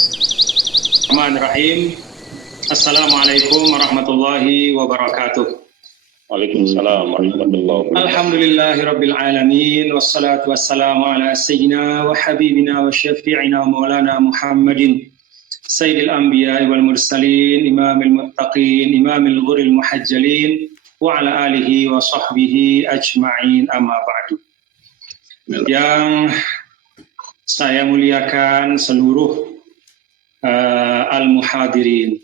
Bismillahirrahmanirrahim. Assalamualaikum warahmatullahi wabarakatuh. Waalaikumsalam warahmatullahi wabarakatuh. Alhamdulillahirabbil alamin wassalatu wassalamu ala sayyidina wa habibina wa syafi'ina wa maulana Muhammadin sayyidil anbiya'i wal mursalin imamil muttaqin imamil ghuril muhajjalin wa ala alihi wa sahbihi ajma'in, amma ba'du. Yang saya muliakan seluruh al-muhadirin,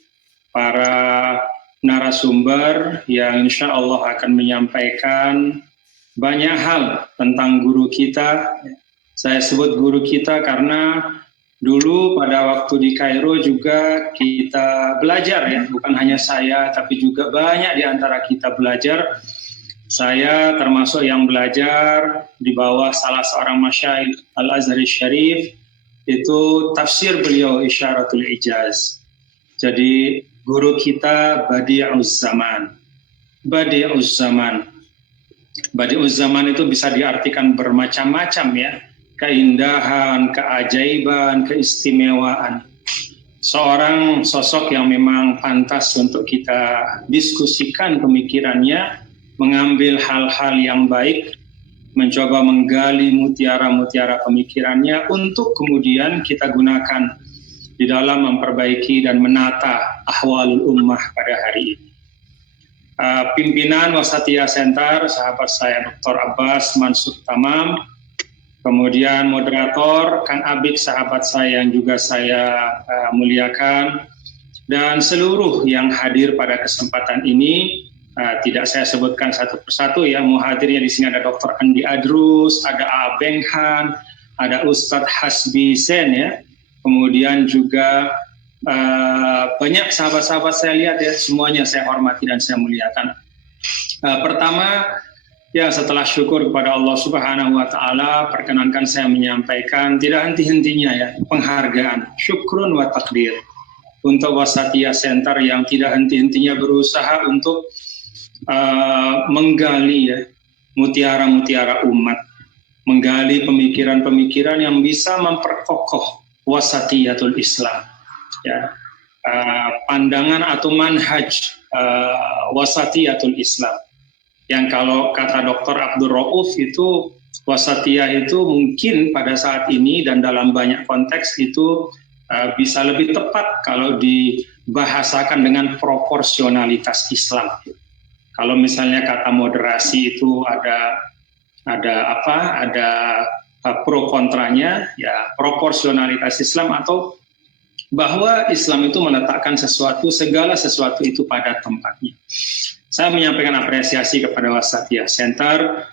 para narasumber yang insya Allah akan menyampaikan banyak hal tentang guru kita. Saya sebut guru kita karena dulu pada waktu di Kairo juga kita belajar, ya, bukan hanya saya tapi juga banyak di antara kita belajar. Saya termasuk yang belajar di bawah salah seorang masyayikh Al-Azhari Syarif, itu tafsir beliau Isyaratul Ijaz. Jadi guru kita Badi'uz Zaman. Badi'uz Zaman. Badi'uz Zaman itu bisa diartikan bermacam-macam, ya. Keindahan, keajaiban, keistimewaan. Seorang sosok yang memang pantas untuk kita diskusikan pemikirannya, mengambil hal-hal yang baik, mencoba menggali mutiara-mutiara pemikirannya untuk kemudian kita gunakan di dalam memperbaiki dan menata ahwal ummah pada hari ini. Pimpinan Wasatiyah Center, sahabat saya Dr. Abbas Mansur Tamam, kemudian moderator Kang Abik, sahabat saya yang juga saya muliakan, dan seluruh yang hadir pada kesempatan ini. Tidak saya sebutkan satu persatu, ya. Muhadirnya di sini ada Dr. Andi Adrus, ada A. Benghan, ada Ustadz Hasbi Sen, ya. Kemudian juga banyak sahabat-sahabat saya lihat, ya, semuanya saya hormati dan saya muliakan. Pertama, ya, setelah syukur kepada Allah Subhanahu wa taala, perkenankan saya menyampaikan tidak henti-hentinya, ya, penghargaan, syukrun wa takdir untuk Wasatiyah Center yang tidak henti-hentinya berusaha untuk menggali, ya, mutiara-mutiara umat, menggali pemikiran-pemikiran yang bisa memperkokoh wasatiyatul Islam, ya, pandangan atau manhaj wasatiyatul Islam, yang kalau kata Dr. Abdul Rauf itu wasatiyah itu mungkin pada saat ini dan dalam banyak konteks itu bisa lebih tepat kalau dibahasakan dengan proporsionalitas Islam. Kalau misalnya kata moderasi itu ada pro kontranya, ya, proporsionalitas Islam, atau bahwa Islam itu meletakkan segala sesuatu itu pada tempatnya. Saya menyampaikan apresiasi kepada Wasatiyah Center.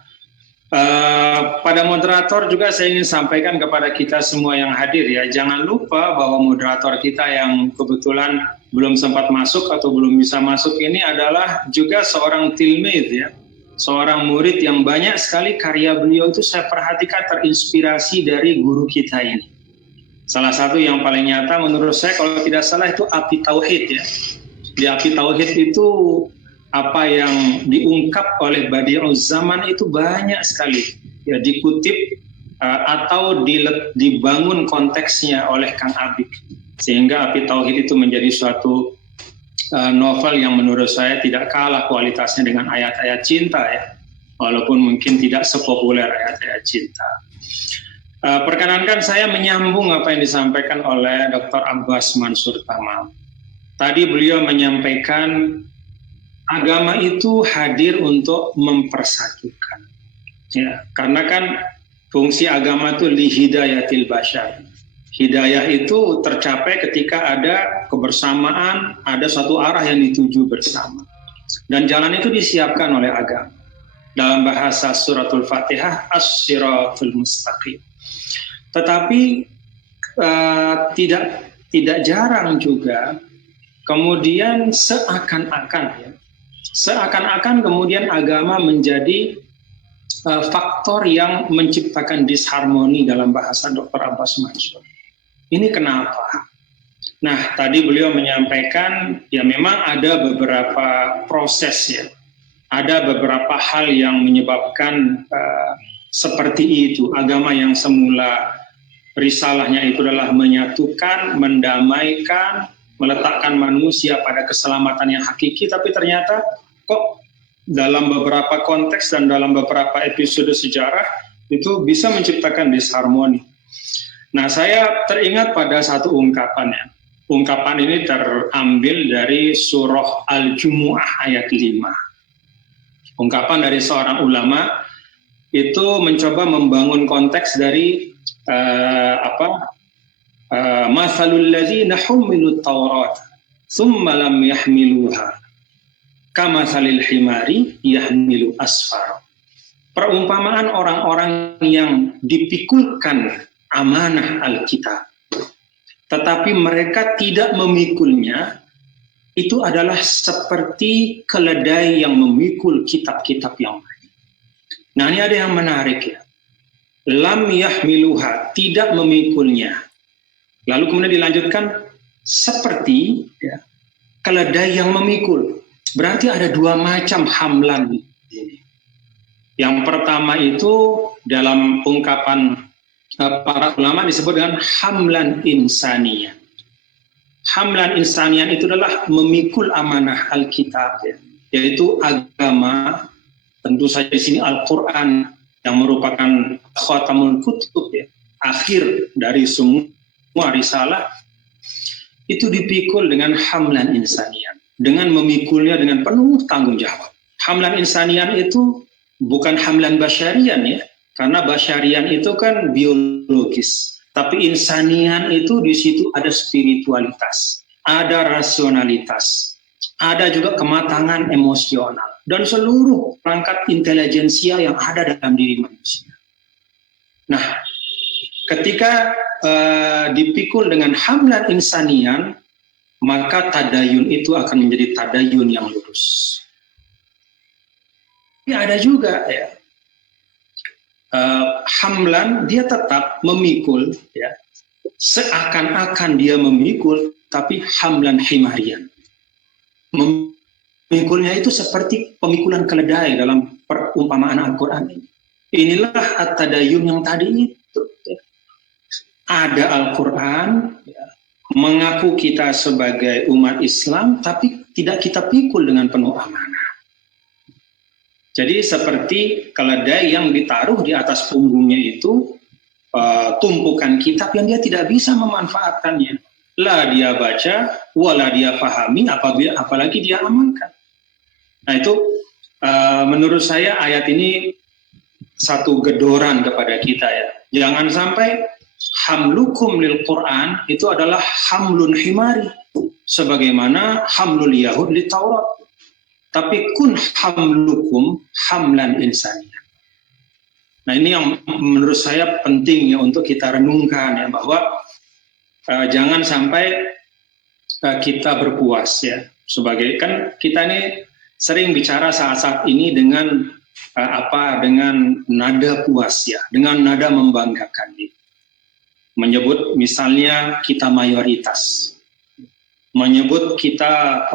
Pada moderator juga saya ingin sampaikan kepada kita semua yang hadir, ya, jangan lupa bahwa moderator kita yang kebetulan belum sempat masuk atau belum bisa masuk ini adalah juga seorang tilmid, ya, seorang murid yang banyak sekali karya beliau itu saya perhatikan terinspirasi dari guru kita ini. Salah satu yang paling nyata menurut saya kalau tidak salah itu Api Tauhid, ya. Di Api Tauhid itu apa yang diungkap oleh Badi'uz Zaman itu banyak sekali, ya, dikutip atau dibangun konteksnya oleh Kang Abik, sehingga Api Tauhid itu menjadi suatu novel yang menurut saya tidak kalah kualitasnya dengan ayat-ayat cinta, ya, walaupun mungkin tidak sepopuler ayat-ayat cinta. Perkenankan saya menyambung apa yang disampaikan oleh Dr. Abbas Mansur Tamam. Tadi beliau menyampaikan agama itu hadir untuk mempersatukan, ya, karena kan fungsi agama itu lihidayatil bashar. Hidayah itu tercapai ketika ada kebersamaan, ada satu arah yang dituju bersama, dan jalan itu disiapkan oleh agama. Dalam bahasa suratul Fatihah, as-siratul mustaqim. Tetapi tidak jarang juga kemudian seakan-akan kemudian agama menjadi faktor yang menciptakan disharmoni dalam bahasa Dr. Abbas Mansur. Ini kenapa? Nah, tadi beliau menyampaikan, ya, memang ada beberapa proses, ya, ada beberapa hal yang menyebabkan seperti itu. Agama yang semula risalahnya itu adalah menyatukan, mendamaikan, meletakkan manusia pada keselamatan yang hakiki, tapi ternyata kok dalam beberapa konteks dan dalam beberapa episode sejarah itu bisa menciptakan disharmoni. Nah, saya teringat pada satu ungkapan ya. Ungkapan ini terambil dari surah Al-Jumu'ah ayat 5. Ungkapan dari seorang ulama itu mencoba membangun konteks dari masalul ladzina humilut taurat tsumma lam yahmiluha kamatsalil himari yahmilu asfar. Perumpamaan orang-orang yang dipikulkan amanah Alkitab tetapi mereka tidak memikulnya, itu adalah seperti keledai yang memikul kitab-kitab yang lain. Nah, ini ada yang menarik ya. Lam yahmiluha, tidak memikulnya. Lalu kemudian dilanjutkan seperti ya, keledai yang memikul. Berarti ada dua macam hamlan. Yang pertama itu dalam ungkapan para ulama disebut dengan hamlan insaniyan. Hamlan insaniyan itu adalah memikul amanah Alkitab, ya, yaitu agama, tentu saja di sini Al-Quran yang merupakan khatamul kutub, ya, akhir dari semua risalah, itu dipikul dengan hamlan insaniyan, dengan memikulnya dengan penuh tanggung jawab. Hamlan insaniyan itu bukan hamlan basyarian ya, karena basyarian itu kan biologis, tapi insanian itu di situ ada spiritualitas, ada rasionalitas, ada juga kematangan emosional dan seluruh perangkat intelijensia yang ada dalam diri manusia. Nah, ketika dipikul dengan hamlan insanian, maka tadayun itu akan menjadi tadayun yang lurus. Tapi ada juga ya, hamlan dia tetap memikul ya, seakan-akan dia memikul, tapi hamlan himarian. Memikulnya itu seperti pemikulan keledai dalam perumpamaan Al-Quran ini. Inilah at-tadayun yang tadi itu. Ya. Ada Al-Quran ya, mengaku kita sebagai umat Islam, tapi tidak kita pikul dengan penuh amanah. Jadi seperti keledai yang ditaruh di atas punggungnya itu tumpukan kitab yang dia tidak bisa memanfaatkannya. La dia baca, wala dia pahami, apalagi dia amalkan. Nah itu menurut saya ayat ini satu gedoran kepada kita ya. Jangan sampai hamlukum lil Quran itu adalah hamlun himari, sebagaimana hamlul Yahud li Taurat. Tapi kun hamlukum hamlan insaniya. Nah ini yang menurut saya penting ya untuk kita renungkan ya, bahwa jangan sampai kita berpuas ya, sebagai kan kita ini sering bicara saat-saat ini dengan dengan nada puas ya, dengan nada membanggakan ya. Menyebut misalnya kita mayoritas, menyebut kita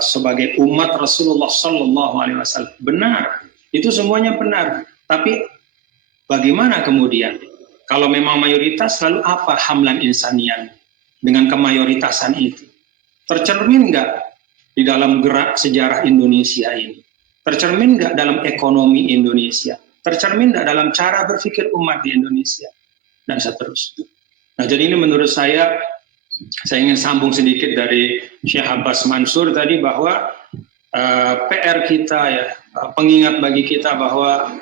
sebagai umat Rasulullah Sallallahu Alaihi Wasallam. Benar, itu semuanya benar. Tapi bagaimana kemudian kalau memang mayoritas, lalu apa hamlan insanian dengan kemayoritasan itu? Tercermin nggak di dalam gerak sejarah Indonesia ini? Tercermin nggak dalam ekonomi Indonesia? Tercermin nggak dalam cara berpikir umat di Indonesia? Dan seterusnya. Nah jadi ini menurut saya ingin sambung sedikit dari Syekh Abbas Mansur tadi, bahwa PR kita ya, pengingat bagi kita bahwa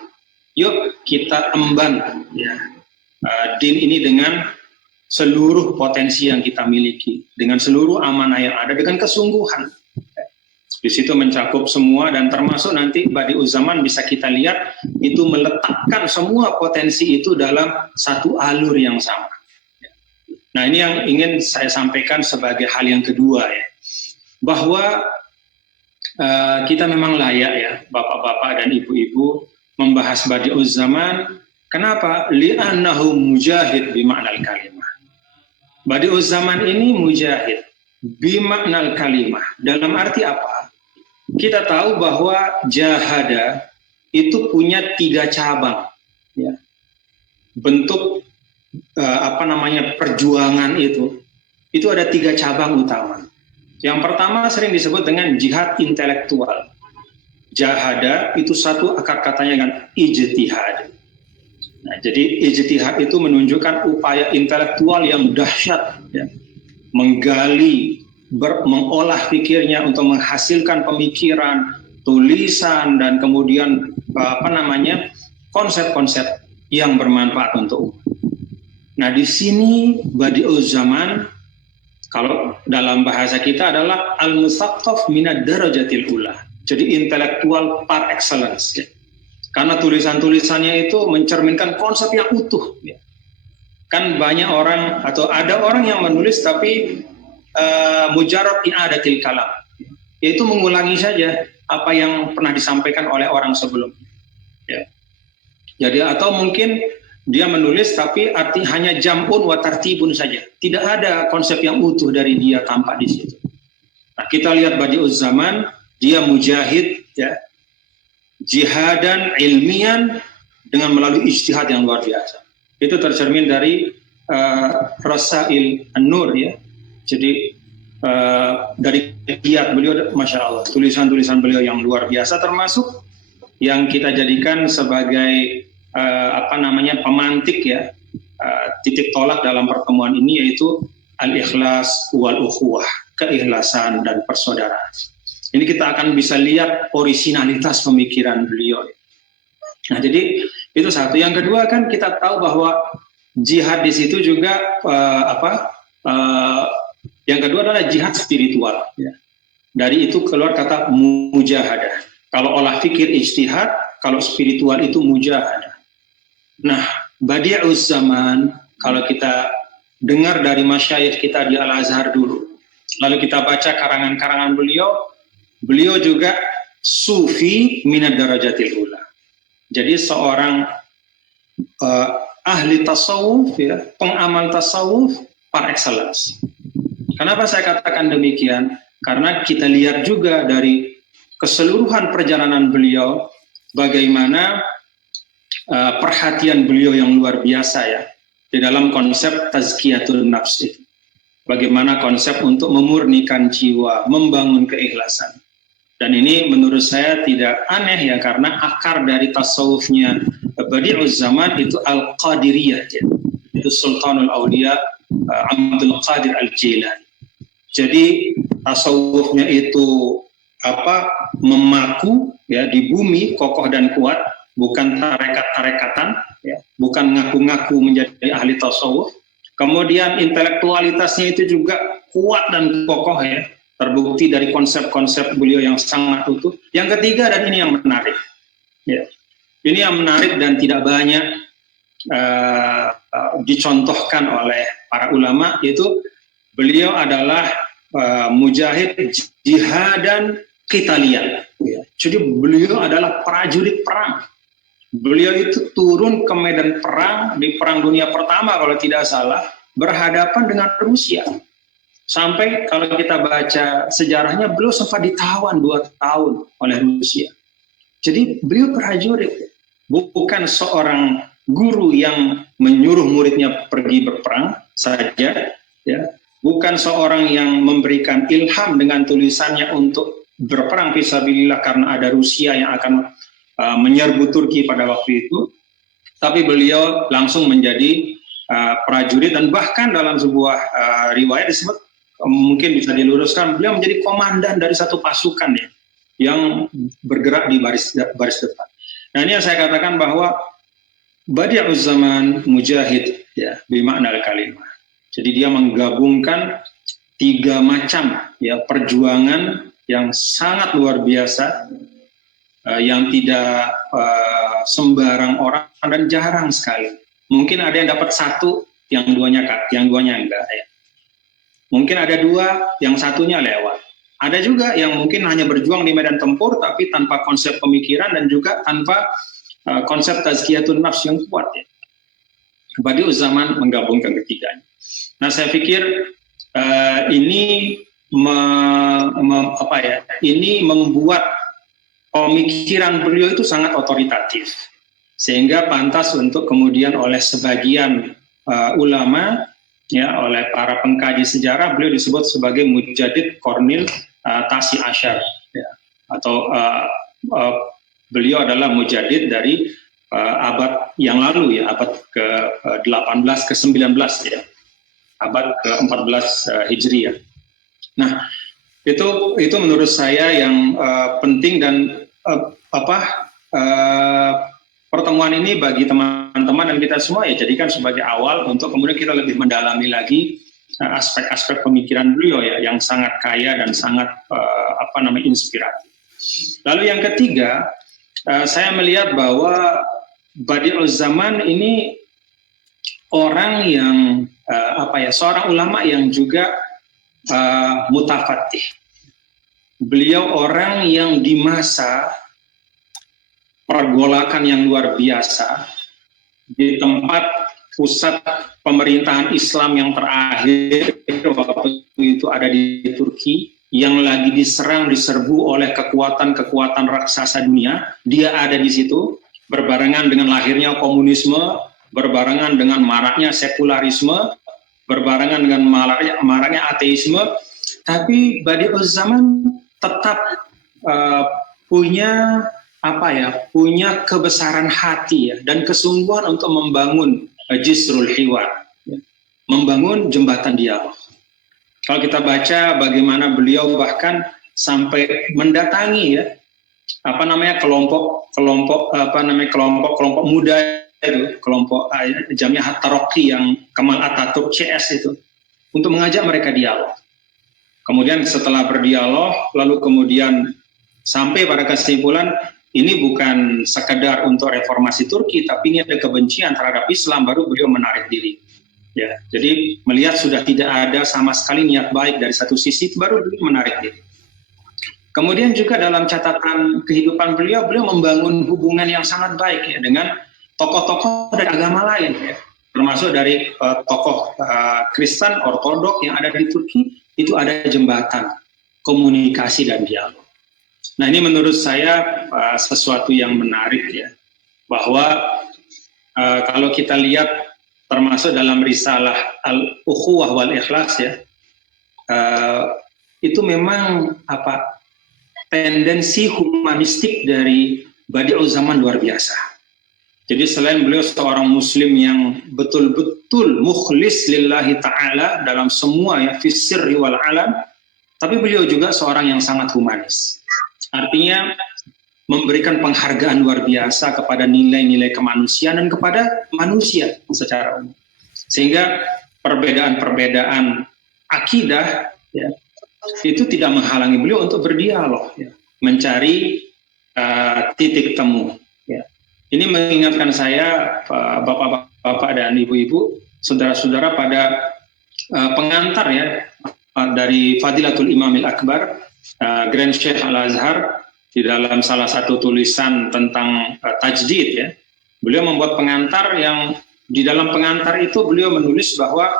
yuk kita emban ya, din ini dengan seluruh potensi yang kita miliki, dengan seluruh amanah yang ada, dengan kesungguhan. Di situ mencakup semua, dan termasuk nanti Badi'uz Zaman bisa kita lihat itu meletakkan semua potensi itu dalam satu alur yang sama. Nah ini yang ingin saya sampaikan sebagai hal yang kedua ya, bahwa kita memang layak ya bapak-bapak dan ibu-ibu membahas Badi'uz Zaman. Kenapa? Li'annahu mujahid bima'nal kalimah. Badi'uz Zaman ini mujahid bima'nal kalimah. Dalam arti apa? Kita tahu bahwa jahada itu punya 3 cabang ya. Bentuk perjuangan itu ada 3 cabang utama. Yang pertama sering disebut dengan jihad intelektual. Jahada itu satu akar katanya kan ijtihad. Nah, jadi ijtihad itu menunjukkan upaya intelektual yang dahsyat, ya, menggali, mengolah pikirnya untuk menghasilkan pemikiran, tulisan, dan kemudian konsep-konsep yang bermanfaat untuk umat. Nah, di sini badi'uz zaman, kalau dalam bahasa kita adalah al-musaqqaf minad darajatil ula. Jadi intelektual par excellence, ya. Karena tulisan-tulisannya itu mencerminkan konsep yang utuh, ya. Kan banyak orang atau ada orang yang menulis tapi mujarrad i'adatil kalam, yaitu mengulangi saja apa yang pernah disampaikan oleh orang sebelumnya, ya. Jadi atau mungkin dia menulis tapi hanya jam'un wa tartibun saja, tidak ada konsep yang utuh dari dia tampak di situ. Nah, kita lihat badi'uz zaman, dia mujahid, ya, jihadan ilmian dengan melalui ijtihad yang luar biasa. Itu tercermin dari Rasail An-Nur, ya. Jadi dari kiat beliau, masya Allah, tulisan-tulisan beliau yang luar biasa, termasuk yang kita jadikan sebagai pemantik, ya, titik tolak dalam pertemuan ini, yaitu al-ikhlas wal ukhuwah, keikhlasan dan persaudaraan. Ini kita akan bisa lihat orisinalitas pemikiran beliau. Nah, jadi itu satu. Yang kedua kan kita tahu bahwa jihad di situ juga yang kedua adalah jihad spiritual, ya. Dari itu keluar kata mujahadah. Kalau olah fikir ijtihad, kalau spiritual itu mujahadah. Nah, badi'uz zaman, kalau kita dengar dari masyayikh kita di Al-Azhar dulu, lalu kita baca karangan-karangan beliau juga sufi minad darajatil ula. Jadi seorang ahli tasawuf, ya, pengamal tasawuf par excellence. Kenapa saya katakan demikian? Karena kita lihat juga dari keseluruhan perjalanan beliau, bagaimana perhatian beliau yang luar biasa, ya, di dalam konsep tazkiyatun nafs itu. Bagaimana konsep untuk memurnikan jiwa, membangun keikhlasan. Dan ini menurut saya tidak aneh, ya, karena akar dari tasawufnya badi'uz zaman itu al-qadiriyah, ya. Itu Sultanul Auliya Abdul Qadir Al-Jilani. Jadi tasawufnya itu memaku, ya, di bumi kokoh dan kuat, bukan tarekat-tarekatan, ya, bukan ngaku-ngaku menjadi ahli tasawuf. Kemudian intelektualitasnya itu juga kuat dan kokoh, ya, terbukti dari konsep-konsep beliau yang sangat utuh. Yang ketiga, dan ini yang menarik, ya, ini yang menarik dan tidak banyak dicontohkan oleh para ulama, yaitu beliau adalah mujahid jihadan qitalian, ya. Jadi beliau adalah prajurit perang. Beliau itu turun ke medan perang di Perang Dunia Pertama kalau tidak salah, berhadapan dengan Rusia. Sampai kalau kita baca sejarahnya, beliau sempat ditawan 2 tahun oleh Rusia. Jadi beliau prajurit, bukan seorang guru yang menyuruh muridnya pergi berperang saja, ya. Bukan seorang yang memberikan ilham dengan tulisannya untuk berperang fisabilillah karena ada Rusia yang akan menyerbu Turki pada waktu itu. Tapi beliau langsung menjadi prajurit, dan bahkan dalam sebuah riwayat disebut, mungkin bisa diluruskan, beliau menjadi komandan dari satu pasukan, ya, yang bergerak di baris depan. Nah, ini yang saya katakan bahwa badi'uz zaman mujahid, ya, bimakna al-kalimah. Jadi dia menggabungkan 3 macam, ya, perjuangan yang sangat luar biasa, yang tidak sembarang orang dan jarang sekali. Mungkin ada yang dapat 1, yang duanya enggak, ya. Mungkin ada 2, yang satunya lewat. Ada juga yang mungkin hanya berjuang di medan tempur, tapi tanpa konsep pemikiran dan juga tanpa konsep tazkiyatun nafs yang kuat, ya. Badi'uz zaman menggabungkan ketiganya. Nah, saya pikir ini ini membuat pemikiran beliau itu sangat otoritatif, sehingga pantas untuk kemudian oleh sebagian ulama, ya, oleh para pengkaji sejarah, beliau disebut sebagai Mujaddid Qarnil Tasi Asyar, ya, atau beliau adalah mujaddid dari abad yang lalu, ya, abad ke-18 ke-19, ya, abad ke-14 Hijriah. Nah, itu menurut saya yang penting, dan pertemuan ini bagi teman-teman dan kita semua ya jadikan sebagai awal untuk kemudian kita lebih mendalami lagi aspek-aspek pemikiran beliau, ya, yang sangat kaya dan sangat inspiratif. Lalu yang ketiga, saya melihat bahwa Badi'uz Zaman ini orang yang seorang ulama yang juga mutafatih. Beliau orang yang di masa pergolakan yang luar biasa, di tempat pusat pemerintahan Islam yang terakhir waktu itu ada di Turki, yang lagi diserbu oleh kekuatan-kekuatan raksasa dunia. Dia ada di situ, berbarengan dengan lahirnya komunisme, berbarengan dengan maraknya sekularisme, berbarengan dengan maraknya ateisme, tapi Badi'uz Zaman tetap punya kebesaran hati, ya, dan kesungguhan untuk membangun jisrul hiwar, ya, membangun jembatan dialog. Kalau kita baca bagaimana beliau bahkan sampai mendatangi, ya, kelompok muda itu, kelompok Jamiah Taraqi yang Kemal Atatürk CS itu, untuk mengajak mereka dialog. Kemudian setelah berdialog, lalu kemudian sampai pada kesimpulan, ini bukan sekedar untuk reformasi Turki, tapi ini ada kebencian terhadap Islam, baru beliau menarik diri. Ya, jadi melihat sudah tidak ada sama sekali niat baik dari satu sisi, baru beliau menarik diri. Kemudian juga dalam catatan kehidupan beliau membangun hubungan yang sangat baik, ya, dengan tokoh-tokoh dari agama lain, ya, termasuk dari tokoh Kristen Ortodok yang ada di Turki. Itu ada jembatan komunikasi dan dialog. Nah, ini menurut saya sesuatu yang menarik, ya, bahwa kalau kita lihat termasuk dalam risalah Al-Ukhuwah wal Ikhlas, ya, itu memang tendensi humanistik dari Badi'uz Zaman luar biasa. Jadi selain beliau seorang muslim yang betul-betul mukhlis lillahi ta'ala dalam semua, ya, fis sirri wal alam, tapi beliau juga seorang yang sangat humanis. Artinya memberikan penghargaan luar biasa kepada nilai-nilai kemanusiaan dan kepada manusia secara umum. Sehingga perbedaan-perbedaan akidah, ya, itu tidak menghalangi beliau untuk berdialog, ya, mencari titik temu. Ya. Ini mengingatkan saya, bapak-bapak dan ibu-ibu, saudara-saudara, pada pengantar, ya, dari Fadilatul Imamil Akbar, Grand Sheikh Al-Azhar, di dalam salah satu tulisan tentang tajdid, ya, beliau membuat pengantar yang di dalam pengantar itu beliau menulis bahwa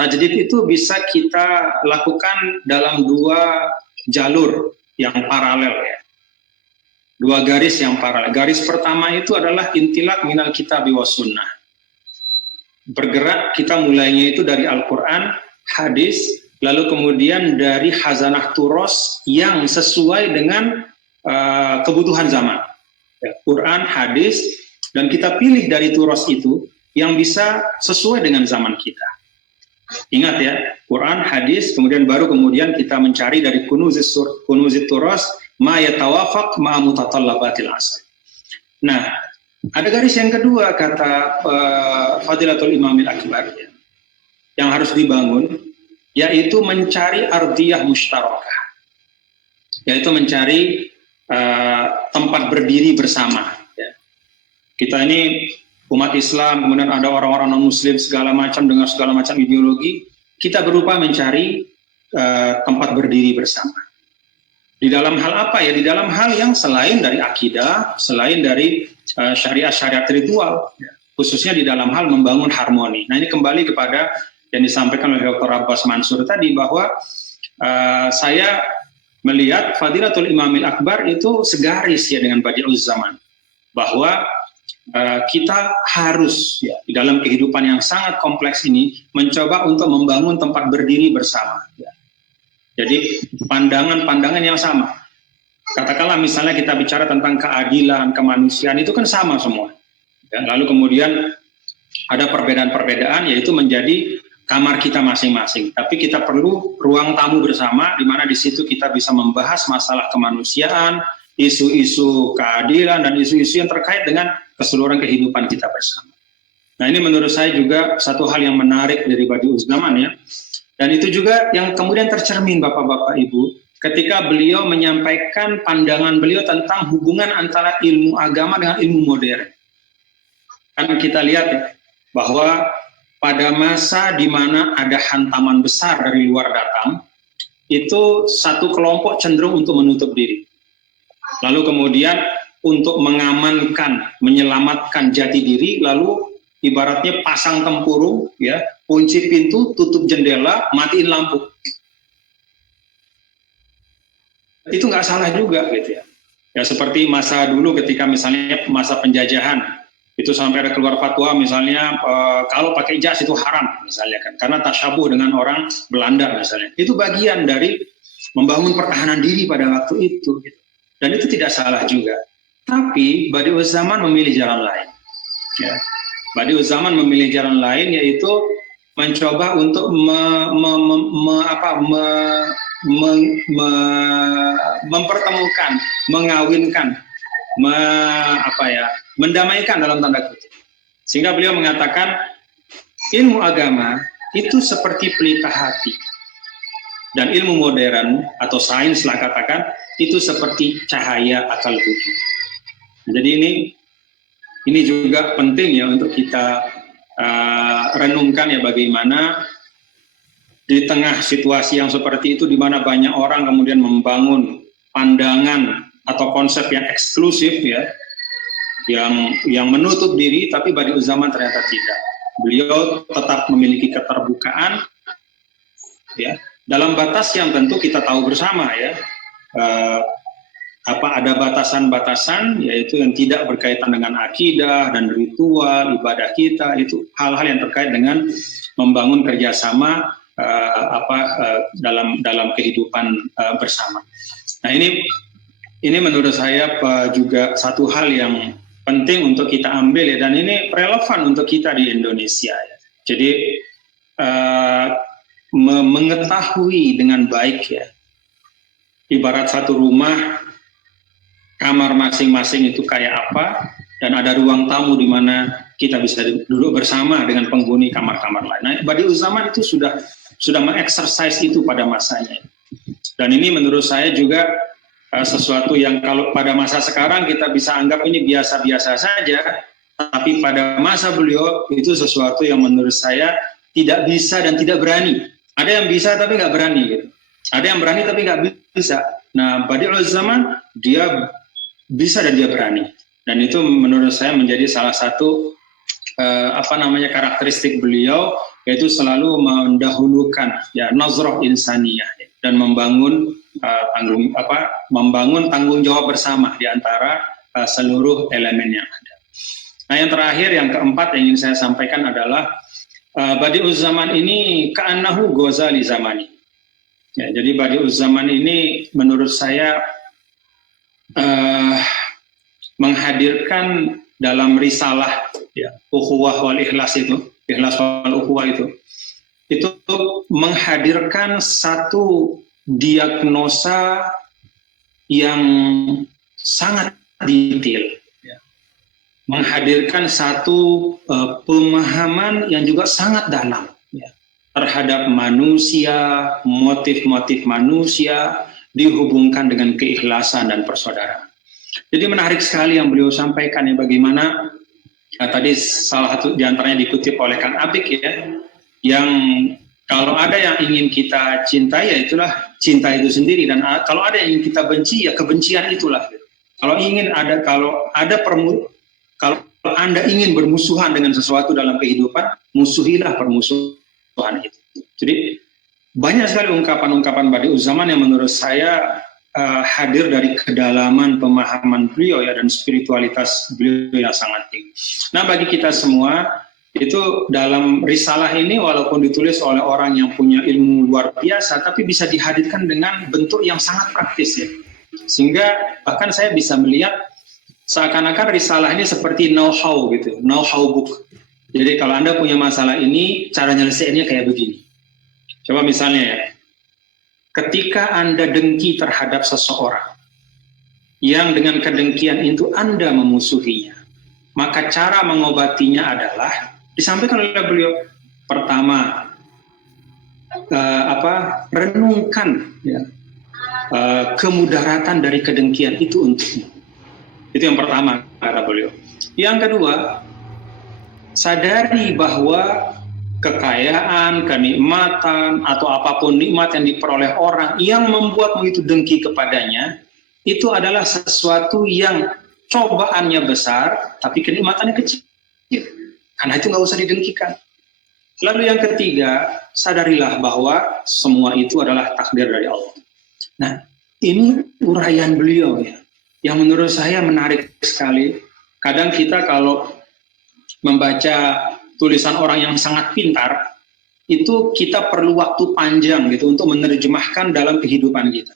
tajdid itu bisa kita lakukan dalam dua jalur yang paralel, ya. Dua garis yang paralel. Garis pertama itu adalah intilak minal kitabi was sunnah. Bergerak kita mulainya itu dari Al-Quran, hadis, lalu kemudian dari khazanah turos yang sesuai dengan kebutuhan zaman. Ya, Quran, hadis, dan kita pilih dari turos itu yang bisa sesuai dengan zaman kita. Ingat, ya, Quran, hadis, kemudian kita mencari dari kunuzit turos ma yatawafaq ma mutatallabatil asr. Nah, ada garis yang kedua, kata Fadilatul Imamil Akbar, ya, yang harus dibangun, yaitu mencari ardiyah mushtarakah, yaitu mencari tempat berdiri bersama, ya. Kita ini umat Islam, kemudian ada orang-orang non-muslim segala macam dengan segala macam ideologi, kita berupaya mencari tempat berdiri bersama. Di dalam hal apa, ya? Di dalam hal yang selain dari akidah, selain dari syariat-syariat ritual, ya, khususnya di dalam hal membangun harmoni. Nah, ini kembali kepada yang disampaikan oleh Dr. Abbas Mansur tadi, bahwa saya melihat Fadilatul Imamil Akbar itu segaris, ya, dengan Badi'uz Zaman, bahwa kita harus ya di dalam kehidupan yang sangat kompleks ini mencoba untuk membangun tempat berdiri bersama. Ya. Jadi pandangan-pandangan yang sama. Katakanlah misalnya kita bicara tentang keadilan, kemanusiaan, itu kan sama semua. Ya, lalu kemudian ada perbedaan-perbedaan, yaitu menjadi kamar kita masing-masing. Tapi kita perlu ruang tamu bersama, di mana di situ kita bisa membahas masalah kemanusiaan, isu-isu keadilan, dan isu-isu yang terkait dengan keseluruhan kehidupan kita bersama. Nah, ini menurut saya juga satu hal yang menarik dari Badi'uz Zaman ya. Dan itu juga yang kemudian tercermin Bapak-Bapak Ibu, ketika beliau menyampaikan pandangan beliau tentang hubungan antara ilmu agama dengan ilmu modern. Kan kita lihat ya, bahwa pada masa di mana ada hantaman besar dari luar datang, itu satu kelompok cenderung untuk menutup diri. Lalu kemudian untuk mengamankan, menyelamatkan jati diri, lalu ibaratnya pasang tempurung, ya, kunci pintu, tutup jendela, matiin lampu. Itu nggak salah juga, gitu ya. Ya seperti masa dulu ketika misalnya masa penjajahan, itu sampai ada keluar fatwa misalnya kalau pakai jas itu haram, misalnya kan, karena tasyabuh dengan orang Belanda misalnya. Itu bagian dari membangun pertahanan diri pada waktu itu, gitu. Dan itu tidak salah juga. Tapi Badi'uz Zaman memilih jalan lain. Ya. Badi'uz Zaman memilih jalan lain, yaitu mencoba untuk mempertemukan, mengawinkan, mendamaikan dalam tanda kutip. Sehingga beliau mengatakan ilmu agama itu seperti pelita hati, dan ilmu modern atau sains lah katakan itu seperti cahaya akal budi. Jadi ini juga penting ya untuk kita renungkan ya, bagaimana di tengah situasi yang seperti itu, di mana banyak orang kemudian membangun pandangan atau konsep yang eksklusif ya, yang menutup diri, tapi Badi'uz Zaman ternyata tidak. Beliau tetap memiliki keterbukaan ya, dalam batas yang tentu kita tahu bersama ya. Ada batasan-batasan, yaitu yang tidak berkaitan dengan akidah dan ritual ibadah kita, itu hal-hal yang terkait dengan membangun kerjasama dalam kehidupan bersama. Nah, ini menurut saya juga satu hal yang penting untuk kita ambil ya, dan ini relevan untuk kita di Indonesia ya. Jadi mengetahui dengan baik ya, ibarat satu rumah, kamar masing-masing itu kayak apa, dan ada ruang tamu di mana kita bisa duduk bersama dengan penghuni kamar-kamar lain. Nah, Badi'uz Zaman itu sudah mengeksersis itu pada masanya. Dan ini menurut saya juga sesuatu yang kalau pada masa sekarang kita bisa anggap ini biasa-biasa saja, tapi pada masa beliau itu sesuatu yang menurut saya tidak bisa dan tidak berani. Ada yang bisa tapi nggak berani gitu. Ada yang berani tapi nggak bisa. Nah, Badi'uz Zaman dia bisa dan dia berani, dan itu menurut saya menjadi salah satu karakteristik beliau, yaitu selalu mendahulukan ya nazrah insaniyah ya, dan membangun tanggung jawab bersama di antara seluruh elemen yang ada. Nah, yang terakhir, yang keempat yang ingin saya sampaikan adalah Badi'uz Zaman ini ka'annahu Ghazali zamani. Ya, jadi Badi'uz Zaman ini menurut saya menghadirkan dalam risalah ya, ukhuwah wal ikhlas itu, ikhlas wal ukhuwah itu menghadirkan satu diagnosa yang sangat detail ya. Menghadirkan satu pemahaman yang juga sangat dalam ya, terhadap manusia, motif-motif manusia, dihubungkan dengan keikhlasan dan persaudaraan. Jadi menarik sekali yang beliau sampaikan ya, bagaimana tadi salah satu diantaranya dikutip oleh Kang Apik ya, yang kalau ada yang ingin kita cintai ya itulah cinta itu sendiri, dan kalau ada yang ingin kita benci ya kebencian itulah. Kalau Anda ingin bermusuhan dengan sesuatu dalam kehidupan, musuhilah permusuhan itu. Jadi banyak sekali ungkapan-ungkapan Badi'uz Zaman yang menurut saya hadir dari kedalaman pemahaman beliau ya, dan spiritualitas beliau yang sangat tinggi. Nah, bagi kita semua itu dalam risalah ini walaupun ditulis oleh orang yang punya ilmu luar biasa, tapi bisa dihadirkan dengan bentuk yang sangat praktis ya. Sehingga bahkan saya bisa melihat seakan-akan risalah ini seperti know-how gitu, know-how book. Jadi kalau Anda punya masalah ini, cara nyelesainnya kayak begini. Coba misalnya ya, ketika Anda dengki terhadap seseorang, yang dengan kedengkian itu Anda memusuhinya, maka cara mengobatinya adalah disampaikan oleh beliau. Pertama, renungkan ya, kemudaratan dari kedengkian itu untukmu. Itu yang pertama, kata beliau. Yang kedua, sadari bahwa kekayaan, kenikmatan, atau apapun nikmat yang diperoleh orang yang membuatmu itu dengki kepadanya, itu adalah sesuatu yang cobaannya besar, tapi kenikmatannya kecil. Karena itu nggak usah didengkikan. Lalu yang ketiga, sadarilah bahwa semua itu adalah takdir dari Allah. Nah, ini uraian beliau ya, yang menurut saya menarik sekali. Kadang kita kalau membaca tulisan orang yang sangat pintar, itu kita perlu waktu panjang gitu untuk menerjemahkan dalam kehidupan kita.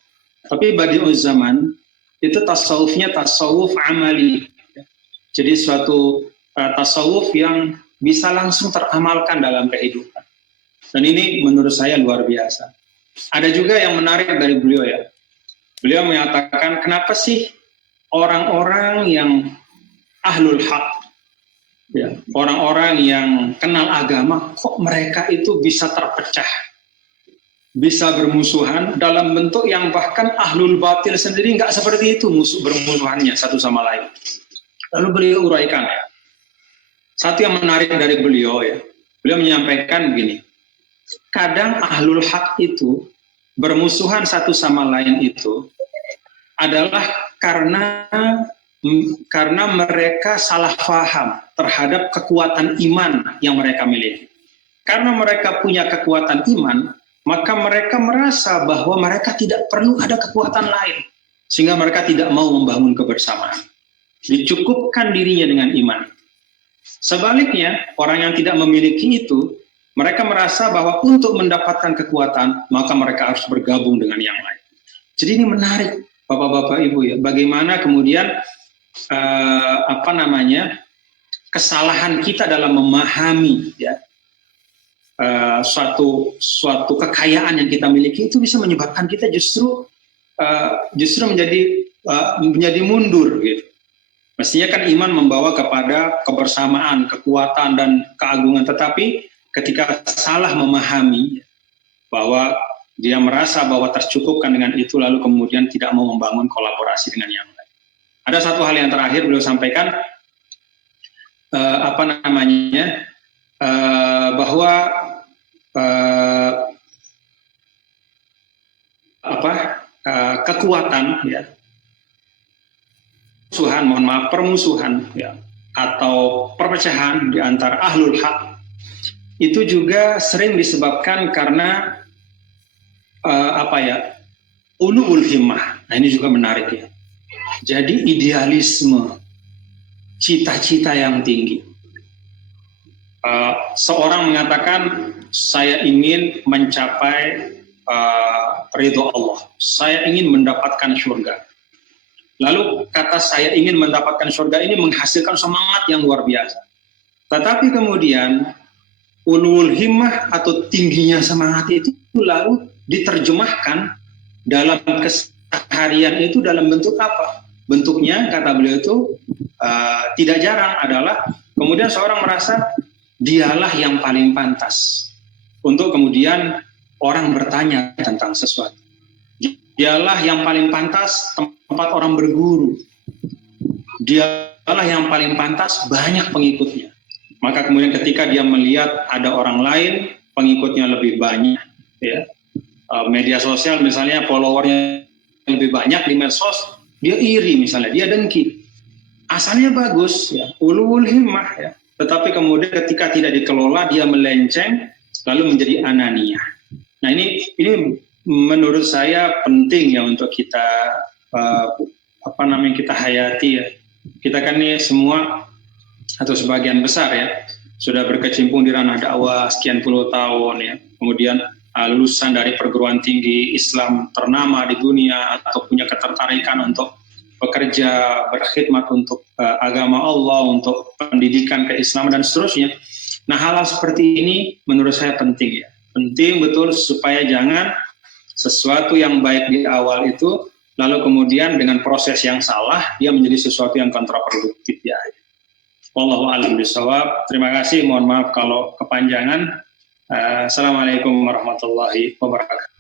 Tapi Badi'uz Zaman itu tasawufnya tasawuf amali. Jadi suatu tasawuf yang bisa langsung teramalkan dalam kehidupan. Dan ini menurut saya luar biasa. Ada juga yang menarik dari beliau ya. Beliau menyatakan, kenapa sih orang-orang yang ahlul haq, ya, orang-orang yang kenal agama, kok mereka itu bisa terpecah, bisa bermusuhan dalam bentuk yang bahkan ahlul batil sendiri nggak seperti itu bermusuhannya satu sama lain. Lalu beliau uraikan ya. Satu yang menarik dari beliau ya, beliau menyampaikan begini, kadang ahlul haq itu bermusuhan satu sama lain itu adalah karena mereka salah faham terhadap kekuatan iman yang mereka miliki. Karena mereka punya kekuatan iman, maka mereka merasa bahwa mereka tidak perlu ada kekuatan lain, sehingga mereka tidak mau membangun kebersamaan. Dicukupkan dirinya dengan iman. Sebaliknya, orang yang tidak memiliki itu, mereka merasa bahwa untuk mendapatkan kekuatan, maka mereka harus bergabung dengan yang lain. Jadi ini menarik, Bapak-bapak Ibu ya, bagaimana kemudian kesalahan kita dalam memahami ya suatu kekayaan yang kita miliki itu bisa menyebabkan kita justru menjadi mundur gitu. Mestinya kan iman membawa kepada kebersamaan, kekuatan dan keagungan, tetapi ketika salah memahami bahwa dia merasa bahwa tercukupkan dengan itu, lalu kemudian tidak mau membangun kolaborasi dengan yang lain. Ada satu hal yang terakhir beliau sampaikan, bahwa kekuatan ya, permusuhan ya, atau perpecahan di antara ahlul haq itu juga sering disebabkan karena ulul himmah. Nah ini juga menarik ya. Jadi idealisme, cita-cita yang tinggi. Seorang mengatakan, saya ingin mencapai ridho Allah, saya ingin mendapatkan surga. Lalu kata saya ingin mendapatkan surga ini menghasilkan semangat yang luar biasa. Tetapi kemudian ulul himmah atau tingginya semangat itu lalu diterjemahkan dalam keseharian itu dalam bentuk apa? Bentuknya, kata beliau itu tidak jarang adalah kemudian seorang merasa dialah yang paling pantas untuk kemudian orang bertanya tentang sesuatu. Dialah yang paling pantas tempat orang berguru. Dialah yang paling pantas banyak pengikutnya. Maka kemudian ketika dia melihat ada orang lain pengikutnya lebih banyak, ya, media sosial misalnya followernya lebih banyak di medsos, dia iri misalnya, dia dengki. Asalnya bagus, ya, ulul himmah, ya. Tetapi kemudian ketika tidak dikelola dia melenceng, lalu menjadi ananiyah. Nah ini menurut saya penting ya untuk kita kita hayati ya. Kita kan ini semua atau sebagian besar ya sudah berkecimpung di ranah dakwah sekian puluh tahun ya. Kemudian lulusan dari perguruan tinggi Islam ternama di dunia atau punya ketertarikan untuk bekerja, berkhidmat untuk agama Allah, untuk pendidikan keislaman dan seterusnya. Nah, hal-hal seperti ini menurut saya penting ya. Penting betul supaya jangan sesuatu yang baik di awal itu lalu kemudian dengan proses yang salah dia menjadi sesuatu yang kontraproduktif ya. Wallahu a'lam bishawab. Terima kasih, mohon maaf kalau kepanjangan. Assalamualaikum warahmatullahi wabarakatuh.